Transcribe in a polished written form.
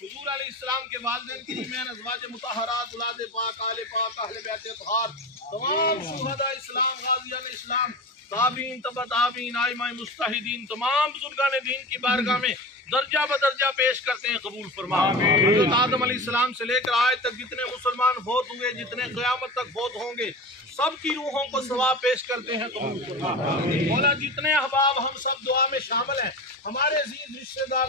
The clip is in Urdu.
حضور علیہ السلام کے والدین کی درمیان ازواج مطہرات، اولاد پاک، آل پاک، اہل بیت اطہار، تمام شہداء اسلام، غازیان اسلام، تابعین، تبع تابعین، ائمہ مجتہدین، تمام بزرگان دین کی بارگاہ میں درجہ بدرجہ پیش کرتے ہیں، قبول فرما۔ حضرت آدم علیہ السلام سے لے کر آج تک جتنے مسلمان فوت ہوئے، جتنے قیامت تک فوت ہوں گے، سب کی روحوں کو ثواب پیش کرتے ہیں، قبول فرما۔ مولا جتنے احباب ہم سب دعا میں شامل ہیں، ہمارے عزیز رشتہ دار